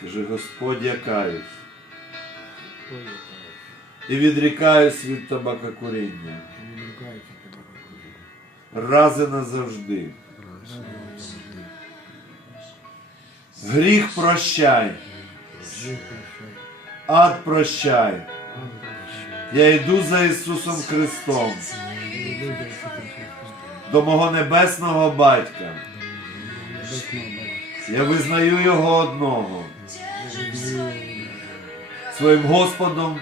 Кажи, Господь, я каюсь і відрікаюсь від табакокуріння. І відрікається тебе покоріння. Раз і назавжди. Завжди. Гріх прощай, ад прощай. Я йду за Ісусом Христом Я йду за Ісусом Христом. до мого небесного батька. Я визнаю Його одного своїм Господом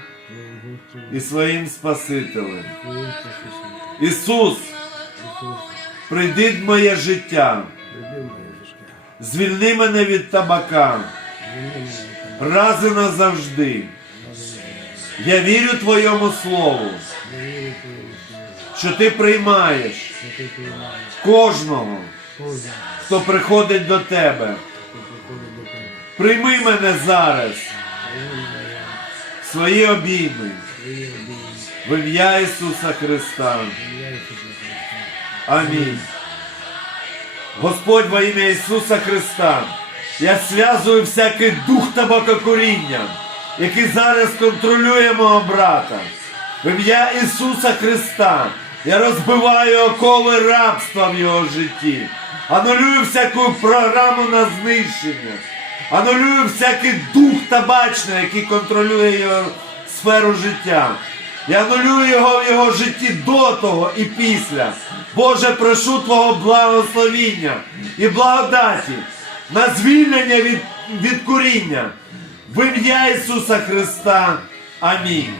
і своїм Спасителем. Ісус, прийди в моє життя, звільни мене від табака, Звільни мене від раз і назавжди. Я вірю Твоєму Слову, що Ти приймаєш кожного, хто приходить до Тебе. Прийми мене зараз, свої обійми, в. Ім'я Ісуса Христа. Амінь. Господь во ім'я Ісуса Христа, я зв'язую всякий дух табакокуріння, який зараз контролює мого брата. В ім'я Ісуса Христа я розбиваю околи рабства в його житті. Анулюю всяку програму на знищення. Анулюю всякий дух табачний, який контролює його сферу життя. Я анулюю його в його житті до того і після. Боже, прошу Твого благословіння і благодаті на звільнення від, від куріння. В ім'я Ісуса Христа. Амінь.